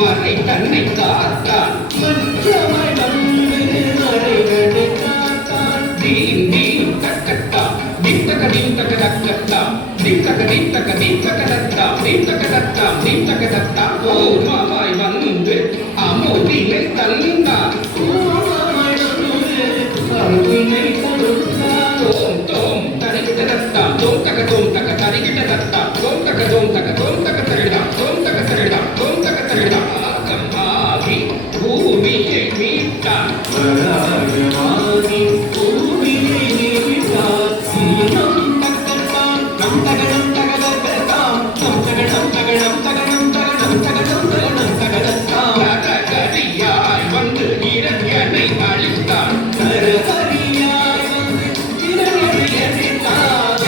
மறை தன்னை காத்தான் மற்றமாய் வந்து மறைகளை காத்தான் தீம் தீம் தக்கத்தா தீம் தக்க தீம் தக்க தக்கத்தா தீம் தக்க தீம் தக்க தீம் தக்க தத்தா தீம் தக்க தத்தா தீம் தக்க தத்தா ஓமாய் வந்து அமுதினை தந்தார் ஓமாய் வந்து அமுதினை தந்தார் தோம் தோம் தரிகிட்ட தத்தா தோம் தக்க தரிகிட்ட தத்தா தோம் தக்க தரிடா தோம் தக்க தரிடா தோம் தக்க தரிடா ஆகமாகி பூமியை மீட்டான் பராகமாகி பூமியை மீட்டான் சீனம் தக்கத்தான் நம் தகடம் தகதத்தாம் நம் தகடம் தகடம் தகடம் தகடம் தகடம் தகடம் தகதத்தாம் கரகரியாய் வந்து இரண்யனை அழித்தான் கரகரியாய் வந்து இரண்யனை அழித்தான்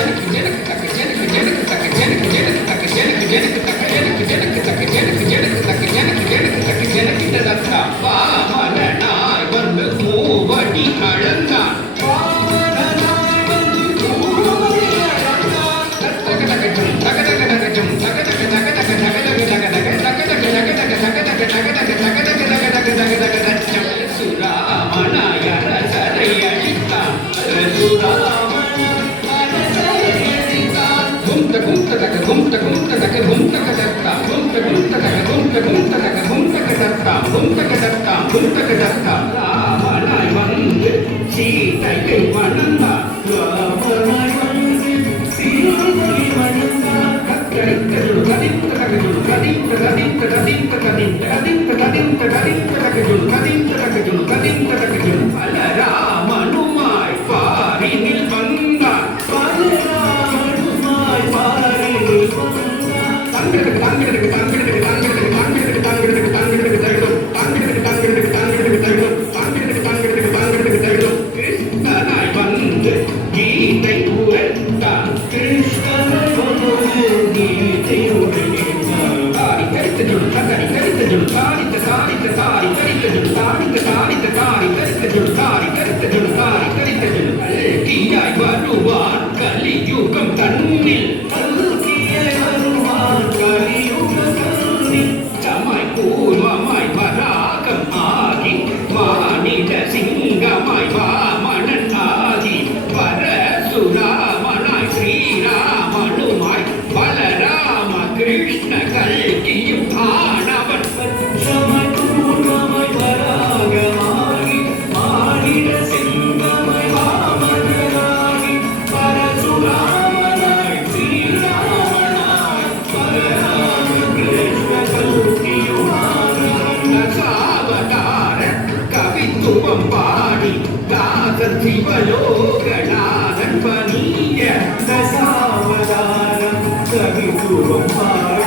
எனக்கு தக்க எனக்கு எனக்கு தக்க எனக்கு எனக்கு தக்க எனக்கு எனக்கு தக்க எனக்கு எனக்கு தக்க எனக்கு எனக்கு தக்க எனக்கு எனக்கு தக்க எனக்கு தக்க வாமனாய் வந்து மூவடி அளந்தான் வாமனாய் வந்து மூவடி அளந்தான் தக தக தக தக தக தக தக தக தக தக சுராமனாய் அரசரை அழித்தான் கும்த கும்த தக கும்த கும்த தக கும்த கதத்தா கும்த கும்த தக கும்த கும்த தக கும்த கதத்தா கும்த கதத்தா கும்த கதத்தா ராமனாய் வந்து சீதையை மணந்தார் ராமனாய் வந்து சீதையை மணந்தார் கத்தரித்தது கதித்த தகஜுல் கதித்த கதித்த கதித்த கதித்த கதித்த கதித்த கதித்த தகஜுல் கதித்த தகஜுல் கதித்த தகஜுல் பல ராமனுமாய் பாரினில் வந்தார் கிருஷ்ணனாய் வந்து கீதை உரைத்தான் கிருஷ்ணனாய் வந்து கீதை உரைத்தான் தாரி கரித்தஜுல் தகரி கரித்தஜுல் தாரித்த தாரித்த தாரி கரித்தஜுல் தாரித்த தாரித்த தாரி கரித்தஜுல் தாரி கரித்தஜுல் தாரி கரித்தஜுல் கல்கியாய் வருவான் கலியுகம் தன்னில் பூர்வமாய் வராகம் ஆகி மானிட சிங்கமாய் வாமனன் ஆகி பரசுராமனாய் ஸ்ரீராமனுமாய் பலராம கிருஷ்ண கல்கியும் ஆனவன் பஞ்சமாய் பூர்வமாய் வராகமாகி மானிட சிங்கமாய் வாமனனாகி பரசுராமனாய் ஸ்ரீராமனாய் பலராம கிருஷ்ண கல்கியும் கவித்துவம் பாடி தாசன் சிவலோகநாதன் பணிய தசாவதாரம் கவித்துவம் பாடி